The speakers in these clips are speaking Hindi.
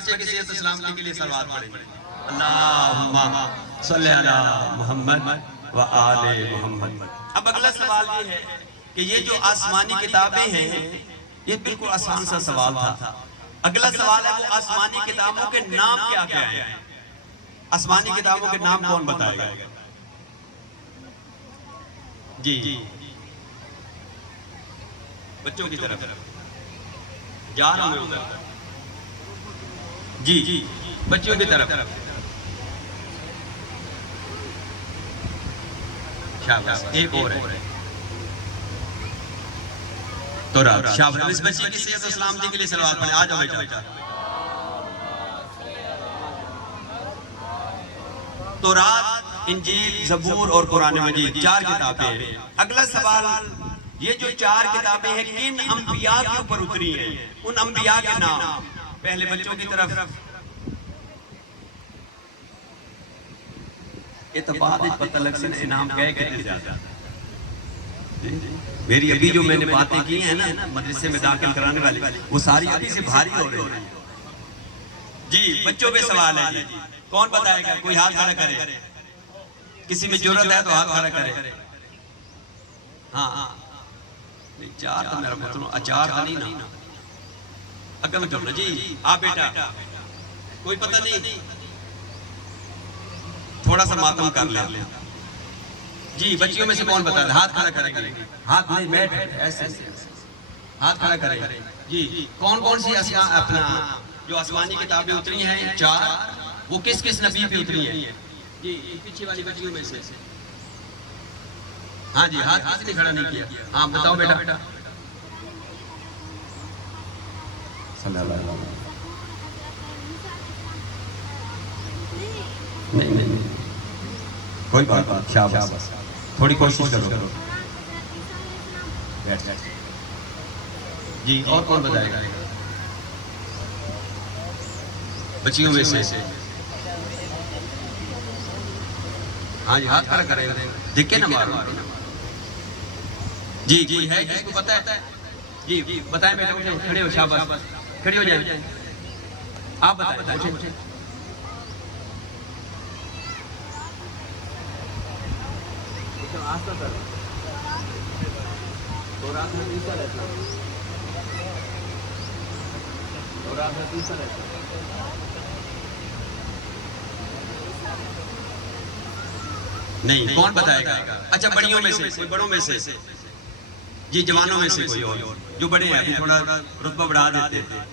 किसी सलामती के लिए सलवात पढ़ेंगे। अल्लाहुम्मा सल्ली अला मुहम्मद व आले मुहम्मद। अब अगला सवाल ये है कि ये जो आसमानी किताबें हैं, ये बिल्कुल आसान सा सवाल था। अगला सवाल है वो आसमानी किताबों के नाम क्या क्या हैं? आसमानी किताबों के नाम कौन बताएगा? जी बच्चों की तरफ जा रहा हूं उधर। जी बच्चों की तरफ। शाबाश, एक और है तो शाबाश। इस बच्चे की सेहत और सलामती के लिए सलावत पढ़ें। आ जाओ बेटा। तौरात, इंजील, ज़बूर और कुरान मजीद, 4 किताबें हैं। अगला सवाल, ये जो 4 किताबें हैं किन अंबिया के ऊपर उतरी हैं? उन अंबिया के नाम। पहले बच्चों की तरफ। ये तो बाद पता लग से इनाम गए कितने ज्यादा। मेरी अभी जो मैंने बातें की हैं ना मदरसे में दाखिल कराने वाली, वो सारी अभी से भारी हो रही है। जी बच्चों पे सवाल है जी, कौन बताएगा? कोई हाथ खड़ा करे, किसी में जरूरत है तो हाथ खड़ा करे। हाँ नहीं, 4 तो मेरा मतलब अचार का नहीं ना। अगर मैं जी आप बेटा, कोई पता नहीं, थोड़ा सा मातम कर ले। जी बच्चियों में से कौन बता रहा? हाथ खड़ा करेंगे। हाथ नहीं, बैठ ऐसे हाथ खड़ा करेंगे। जी कौन कौन सी अपना जो आसमानी किताबें उतरी हैं 4, वो किस किस नबी पे उतरी हैं? जी पीछे वाली बच्चियों में से। हाँ जी, हाथ किसी ने खड़ा नहीं किया। हाँ बताओ बेटा। नहीं कोई बात नहीं, शाबाश, थोड़ी कोशिश करो। जी और कौन बताएगा? बच्चियों में से। हाँ जी हाथ खड़ा करें, दिखे ना मारो। जी है, किसको पता है? जी बताएं बेटा, मुझे खड़े हो, शाबाश, खड़े हो जाए। आप बताएं मुझे। नहीं कौन बताएगा? अच्छा बड़ियों में से, कोई बड़ों में से। जी जवानों में से कोई और जो बड़े हैं, अभी थोड़ा रुतबा बढ़ा देते हैं।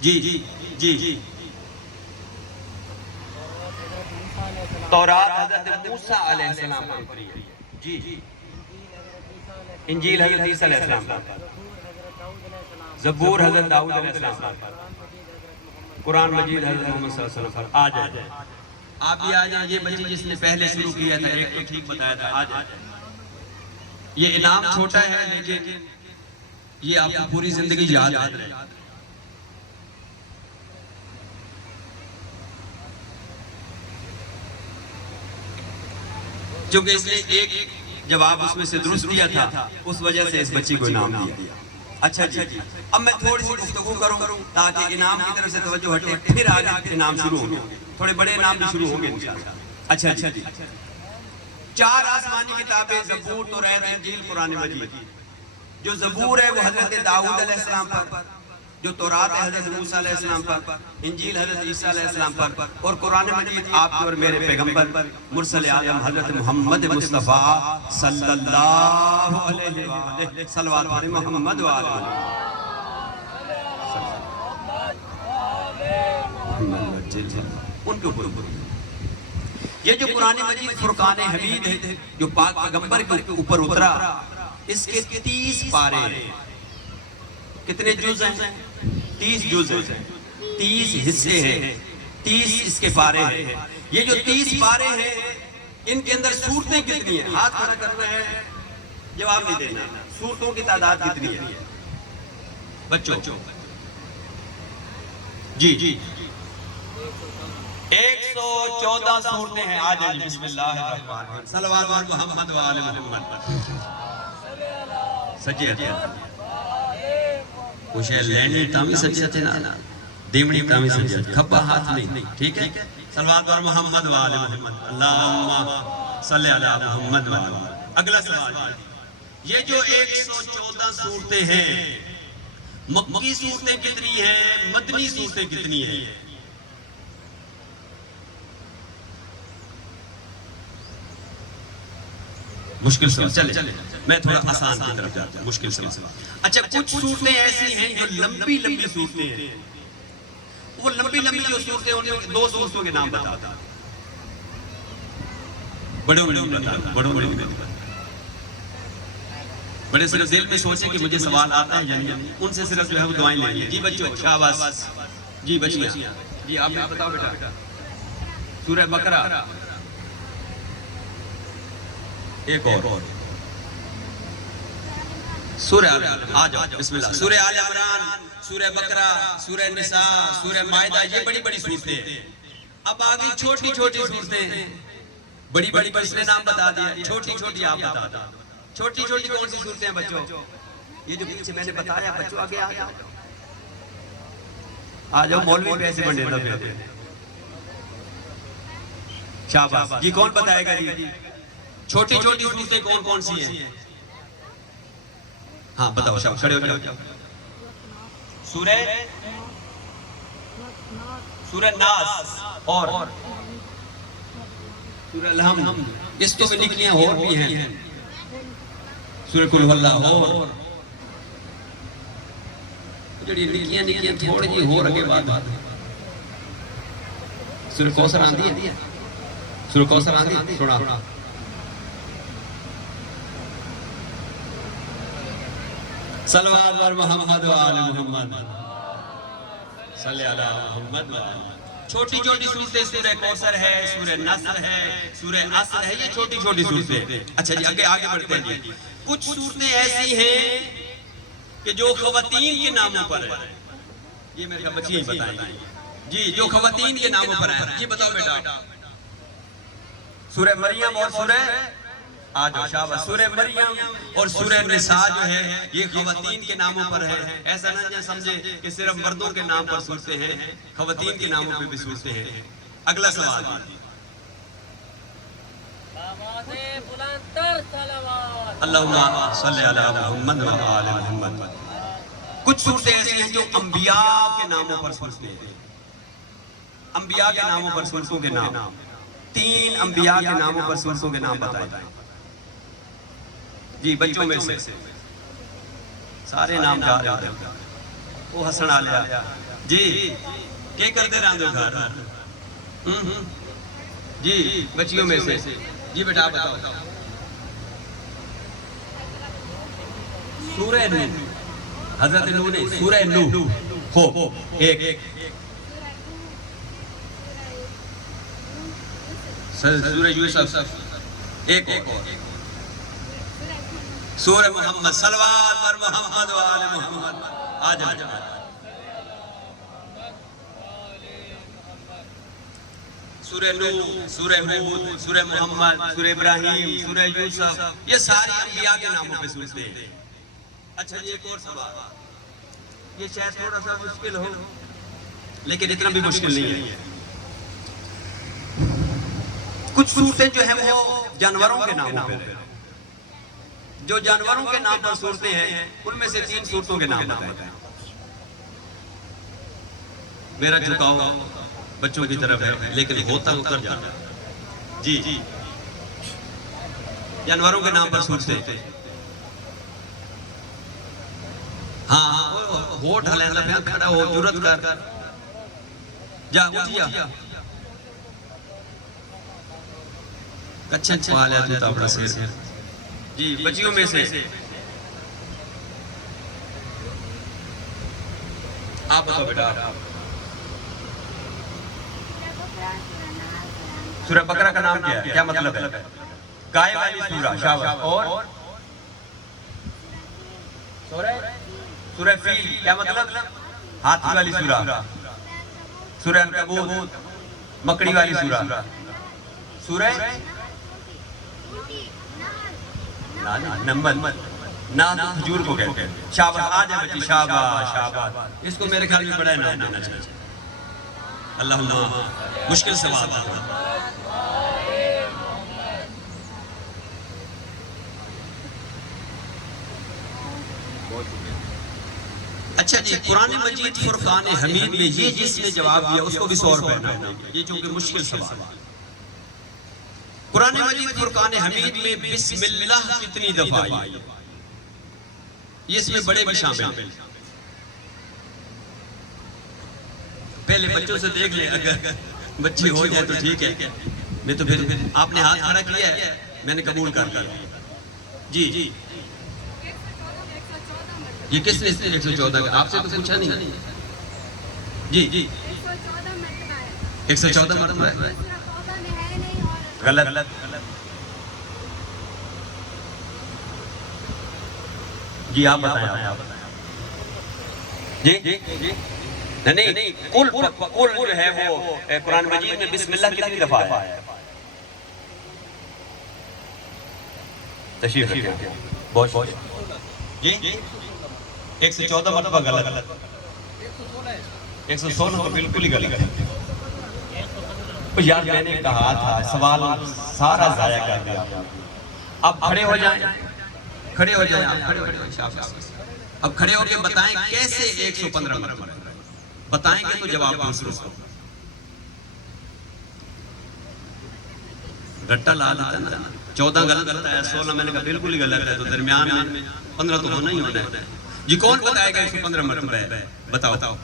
जी तौरात हज़रत मूसा अलैहिस्सलाम पर उतरी है। जी इंजील हज़रत ईसा अलैहिस्सलाम पर, ज़बूर हज़रत दाऊद अलैहिस्सलाम पर, कुरान मजीद हज़रत मोहम्मद सल्लल्लाहु अलैहि वसल्लम पर। आ जाए आप भी आ जाए। ये बच्चे जिसने पहले शुरू किया था, एक तो ठीक बताया था। आ जाए। ये इनाम छोटा है लेकिन ये आपको पूरी जिंदगी याद रहे। क्योंकि इसने एक जवाब उसमें से दुरुस्त दिया था, उस वजह से इस बच्ची को इनाम दिया। अच्छा जी, अब मैं थोड़ी सी गुफ्तगू करूं ताकि इनाम की तरफ से तवज्जो हटे, फिर आगे इनाम शुरू होंगे, थोड़े बड़े इनाम भी शुरू होंगे इंशाअल्लाह। अच्छा जी, 4 आसमानी किताबें, ज़बूर, तौरात, इंजील, कुरान मजीद। जो ज़बूर है वो हज़रत दाऊद अलैहिस्सलाम पर, जो तौरात है हज़रत मूसा अलैहिस्सलाम पर, इंजील हज़रत ईसा अलैहिस्सलाम पर, और कुरान मजीद आपके और मेरे पैगंबर मुरसल आज़म हज़रत मोहम्मद मुस्तफ़ा सल्लल्लाहु अलैहि वसल्लम। सल्लल्लाहु अलैहि मोहम्मद व आले उनके ऊपर। ये जो कुरान मजीद फुरकान हमीद है, जो पाक पैगंबर के ऊपर उतरा, इसके 30 पारे हैं। कितने जुज़ हैं? 30 जुज़ हैं, 30 हिस्से हैं, 30 इसके पारे हैं। ये जो 30 पारे हैं, इनके अंदर सूरतें कितनी हैं? हाथ खड़ा करना है, जवाब नहीं देना। सूरतों की तादाद कितनी है बच्चों? जी 114 सूरतें हैं। आ जाइए, बिस्मिल्लाहिर्रहमानिर्रहीम, सल्लल्लाहु अलैहि मुहम्मद व आले मुहम्मद। सच्चे कुछ लेने तामी सच्चे थे ना। देवनी तामी से खब्बा हाथ नहीं, ठीक है। सलवात पर मोहम्मद वाले मोहम्मद, अल्लाहुम्मा सल्ली अला मोहम्मद वाले। अगला सवाल, ये जो 114 सूरतें हैं, मक्की सूरतें कितनी हैं, मदनी सूरतें कितनी हैं? मुश्किल सवाल, चले मैं थोड़ा आसान की तरफ जाता हूं। मुश्किल सवाल, अच्छा कुछ सूरतें ऐसी हैं जो लंबी लंबी सूरतें हैं, वो लंबी लंबी जो सूरतें उन्हें 2 सूरतों के नाम बताता, बड़े बड़े सिर्फ दिल में सोचे कि मुझे सवाल आता है या नहीं, उनसे सिर्फ जो है वो दुआएं लेंगे। जी बच्चों शाबाश, जी बच्चियां, जी आप बताओ बेटा। सूरह बकरा, एक और सूरह आ जाओ बिस्मिल्लाह, सूरह आल इमरान, सूरह बकरा, सूरह निसा, सूरह मायदा, ये बड़ी बड़ी सूरतें हैं। अब आगे छोटी छोटी सूरतें, बड़ी बड़ी पर इसने नाम बता दिया, छोटी छोटी आप बता दो। छोटी छोटी कौन सी सूरतें हैं बच्चों? ये जो पीछे मैंने बताया, बच्चों आगे आ जाओ, मौलवी पैसे बंटे फिरते हैं। शाबाश, जी कौन बताएगा जी? छोटी छोटी सूरतें कौन कौन सी हैं? हाँ बताओ, शाबाश, खड़े हो जाओ। सूरह नास और सूरह अलहम, इसको भी निकलियां और भी हैं। सूरह कुल हुवल्लाह और जड़ी निकलियां थोड़ी जी हो आगे बात। सूरह कौसर आंदी है, सूरह कौसर आंदी, सुना सल्लल्लाहु अलैहि मोहम्मद व आले मोहम्मद सल्ली अला मोहम्मद व आले। छोटी छोटी सूरतें, सूरह कौसर है, सूरह नस्र है, सूरह असर है, ये छोटी छोटी सूरतें। अच्छा जी आगे बढ़ते हैं जी। कुछ सूरतें ऐसी हैं कि जो खवातीन के नामों पर है, ये मेरे बच्चे ही बताएंगे जी, जो खवातीन के नामों पर है। ये बताओ बेटा, सूरह मरियम और सूरह आ जाओ शाबाश, सूरह मरियम और सूरह निसा जो है ये खवातीन के नामों पर है। ऐसा ना समझे कि सिर्फ मर्दों के नाम पर सूरतें हैं, खवातीन के नामों पे भी सूरतें हैं। अगला सवाल, अल्लाहुम्मा सल्ली अला मुहम्मद व आले मुहम्मद। कुछ सूरतें ऐसी हैं जो अंबिया के नामों पर सूरतें हैं, अंबिया के नामों पर सूरतों के नाम, 3 अंबिया के नामों पर सूरतों के नाम बताए जी। बच्चों में से सारे नाम जा रहे हैं, वो हसन आ लिया जी, क्या करते रहते हो घर? जी बच्चियों में से जी बेटा बताओ। सूरह नूह, हजरत नूह ने सूरह नूह हो एक, सूरह यूसुफ एक, सूरह मोहम्मद, सल्लल्लाहु अलैहि मोहम्मद व आले मोहम्मद। आ जाओ, सूरह नूह, सूरह हूद, सूरह मोहम्मद, सूरह इब्राहिम, सूरह यूसुफ, ये सारी अंबिया के नामों पे सूरतें हैं। अच्छा जी एक और सवाल, ये शायद थोड़ा सा मुश्किल हो, लेकिन इतना भी मुश्किल नहीं है। कुछ सूरतें जो है वो जानवरों के नामों पे, जो जानवरों के नाम पर सूरतें हैं, उनमें से 3 सूरतों के नाम बताए। मेरा झुकाव बच्चों की तरफ है, लेकिन होता उतर जाता जी। जानवरों के नाम पर सूरतें, हाँ होठ हलेंदा, खड़ा हो, जुरत कर जा, उठिया कच्छन पाल है तू ताबड़ा से जी। बच्चियों में से आप बताओ बेटा, सूरह बकरा का नाम क्या है, क्या मतलब है? गाय वाली सूरह, शाबाश। और सूरह फील, क्या मतलब? हाथी वाली सूरह। सूरह अनकबूत, मकड़ी वाली सूरह। सूरह नमल, नाम खजूर को कहते हैं। शाबाश, आ जाए बच्ची, शाबाश शाबाश, इसको मेरे ख्याल में बड़ा नाम देना चाहिए। अल्लाहुम्मा मुश्किल सवाल। अच्छा जी, कुरान मजीद फुरकान हमीद में ये जिसने जवाब दिया उसको भी 100 रुपए ना, ये चूंकि मुश्किल सवाल। कुरान मजीद फुरकान हमीद में बिस्मिल्लाह कितनी दफा आई? ये इसमें बड़े भी शामिल हैं। पहले बच्चों से देख ले, अगर बच्ची हो जाए तो ठीक है, नहीं तो फिर आपने हाथ खड़ा किया है, मैंने कबूल कर लिया। जी जी, ये किसने 114 आपसे तो पूछा नहीं। जी जी, 114 मरतबा है। गलत। जी आप बताएं। जी नहीं, कुल जो है वो कुरान मजीद में बिस्मिल्लाह कितनी दफा है? तशरीफ रखिए। बहुत जी 114 मरतबा गलत। 116 तो बिल्कुल ही गलत है। तो यार मैंने कहा था सवाल सारा जाया कर दिया। अब खड़े हो जाएं, खड़े हो जाएं, आप खड़े हो जाएं। अब खड़े होकर बताएं कैसे 115 मरतबा बताएंगे तो जवाब दूसरों को। रट्टा ला देता ना, 14 गलत बताया, 16 मैंने कहा बिल्कुल ही गलत है, तो दरमियान में 15 तो होना ही होना है। जी कौन बताएगा 115 मरतबा है? बताओ।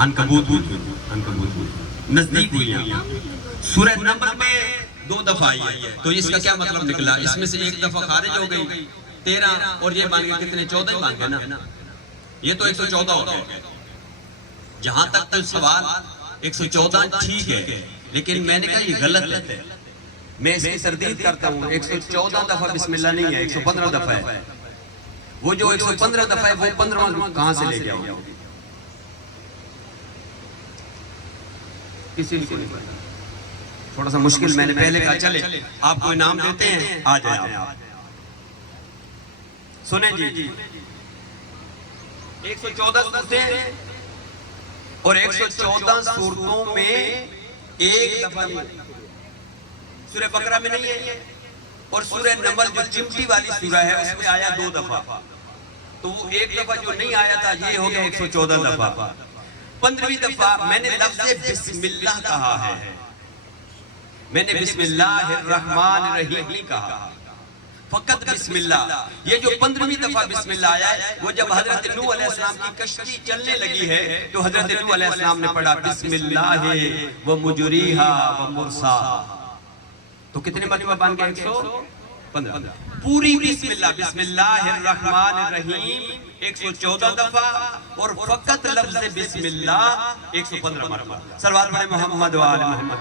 अनकबूत नजदीक हुई है। सूरह नम्र में 2 दफा आई है, तो इसका क्या मतलब निकला? इसमें से 1 दफा खारिज हो गई 13, और ये मान गए कितने 14 मान गए ना, ये तो 114 हो गए। जहां तक तो सवाल 114 ठीक है, लेकिन मैंने कहा ये गलत है। मैं इसकी तरदीद करता हूँ। 114 दफा बिस्मिल्लाह नहीं है, 115 दफा है। वो जो 115 दफा है वो 15वां कहां से ले गया? किसी को नहीं पता। थोड़ा सा मुश्किल, मैंने पहले कहा चले आपको इनाम देते हैं, आ जाए आप। सुने जी 114 सूरतें और 114 सूरतों में 1 दफा नहीं, सूरह बकरा में नहीं है, और सूरह नमल जो चिमटी वाली सूरह है उसमें आया 2 दफा। तो वो 1 दफा जो नहीं आया था ये हो गया 114 दफा। 15वीं दफा मैंने लफ्ज़ बिस्मिल्लाह कहा है, मैंने बिस्मिल्लाहिर्रहमानिर्रहीम नहीं कहा, फकत बिस्मिल्लाह। ये जो 15वीं दफा बिस्मिल्लाह आया है वो जब हजरत नूह अलैहिस्सलाम की कश्ती चलने लगी है तो हजरत नूह अलैहिस्सलाम ने पढ़ा बिस्मिल्लाह व मुजरीहा व मुरसाहा। तो कितने मरतबा बन गए? 115। पूरी बिस्मिल्लाह बिस्मिल्लाहिर्रहमानिर्रहीम 114 दफा और फकत लफ्ज़ बिस्मिल्लाह 115 मरतबा। सल्लल्लाहु अलैहि मोहम्मद व आले मोहम्मद।